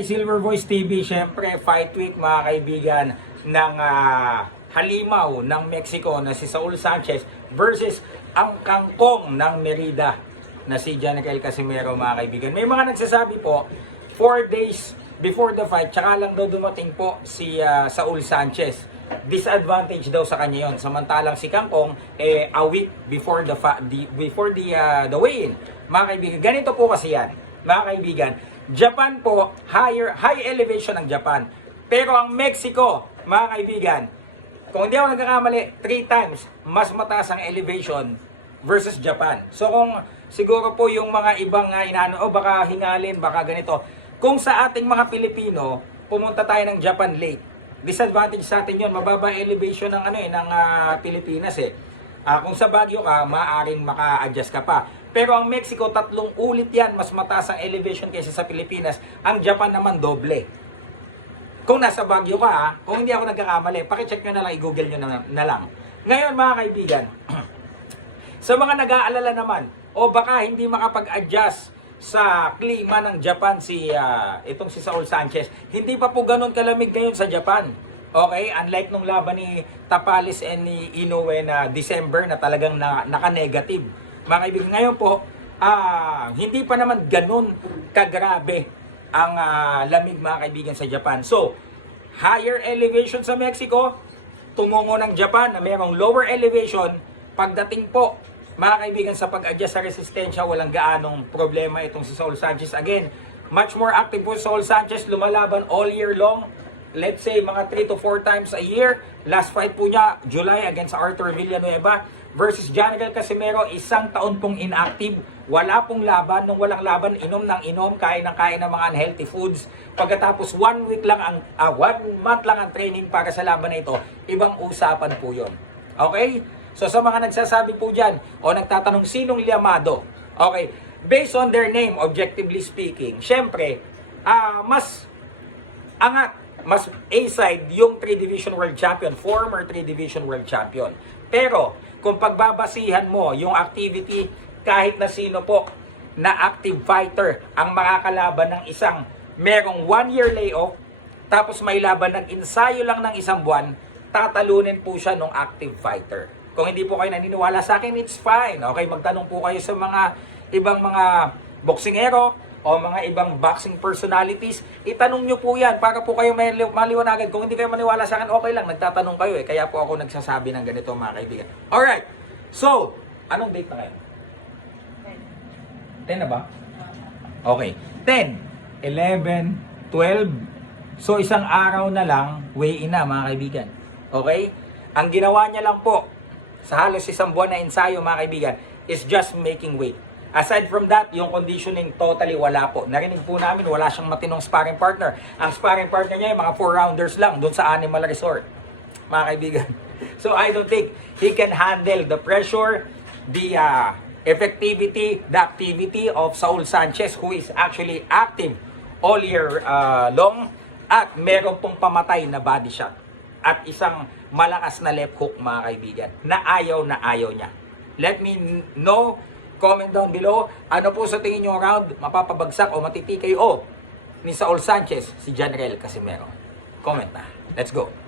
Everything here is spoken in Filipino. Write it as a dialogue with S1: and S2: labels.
S1: Silver Voice TV, syempre, Fight Week mga kaibigan ng ah, halimaw ng Mexico na si Saul Sanchez versus ang kangkong ng Merida na si Janikel Casimero mga kaibigan. May mga nagsasabi po, 4 days before the fight, tsaka lang daw dumating po si ah, Saul Sanchez. Disadvantage daw sa kanya yon. Samantalang si Kangkong eh a week before the the, before the ah, the weigh-in. Mga kaibigan, ganito po kasi yan. Mga kaibigan, Japan po, higher high elevation ng Japan. Pero ang Mexico, mga kaibigan, kung hindi ako nagkakamali, 3 times mas mataas ang elevation versus Japan. So kung siguro po yung mga ibang uh, inaano, oh baka hingalin, baka ganito. Kung sa ating mga Pilipino, pumunta tayo ng Japan late. Disadvantage sa atin yun, mababa elevation ng ano eh, ng ah, Pilipinas eh. Ah, kung sa Baguio ka, maaaring maka-adjust ka pa. Pero ang Mexico, tatlong ulit yan, mas mataas ang elevation kaysa sa Pilipinas. Ang Japan naman, doble. Kung nasa Baguio ka, ha, kung hindi ako nagkakamali, pakicheck nyo na lang, i-google nyo na, na lang. Ngayon, mga kaibigan, sa mga nag-aalala naman, o baka hindi makapag-adjust sa klima ng Japan si ah, itong si Saul Sanchez. Hindi pa po ganun kalamig ngayon sa Japan. Okay? Unlike nung laban ni Tapalis and ni Inoue na December na talagang na, naka-negative. Mga kaibigan, ngayon po, ah, hindi pa naman ganun kagrabe ang ah, lamig mga kaibigan sa Japan. So, higher elevation sa Mexico, tumungo ng Japan na mayroong lower elevation, pagdating po, mga kaibigan, sa pag-adjust sa resistensya, walang gaanong problema itong si Saul Sanchez. Again, much more active po si Saul Sanchez, lumalaban all year long. Let's say, mga 3 to 4 times a year. Last fight po niya, July against Arthur Villanueva versus Janical Casimero, isang taon pong inactive. Wala pong laban. Nung walang laban, inom ng inom, kain ng kain ng mga unhealthy foods. Pagkatapos, one week lang ang, ah, one month lang ang training para sa laban na ito. Ibang usapan po yon. Okay? So sa mga nagsasabi po dyan, o nagtatanong sinong liamado, okay, based on their name, objectively speaking, syempre, ah mas angat, mas A-side yung 3 Division World Champion, former 3 Division World Champion. Pero, kung pagbabasihan mo yung activity, kahit na sino po na active fighter ang makakalaban ng isang merong one year layoff, tapos may laban ng ensayo lang ng isang buwan, tatalunin po siya ng active fighter. Kung hindi po kayo naniniwala sa akin, it's fine. Okay, magtanong po kayo sa mga ibang mga boksingero o mga ibang boxing personalities. Itanong nyo po yan para po kayo may li- maliwanagan. Kung hindi kayo maniwala sa akin, okay lang. Nagtatanong kayo eh. Kaya po ako nagsasabi ng ganito mga kaibigan. Alright. So, anong date na ngayon? 10 na ba? Okay. 10, 11, 12. So, isang araw na lang, weigh in na mga kaibigan. Okay? Ang ginawa niya lang po, sa halos isang buwan na ensayo mga kaibigan, is just making weight. Aside from that, yung conditioning totally wala po. Narinig po namin, wala siyang matinong sparring partner. Ang sparring partner niya, yung mga 4-rounders lang, doon sa Animal Resort. Mga kaibigan. So, I don't think he can handle the pressure, the uh, effectivity, the activity of Saul Sanchez, who is actually active all year uh, long, at meron pong pamatay na body shot at isang malakas na left hook mga kaibigan na ayaw na ayaw niya. Let me know, comment down below, ano po sa tingin nyo round, mapapabagsak o matitikay o ni Saul Sanchez, si General Casimero. Comment na. Let's go.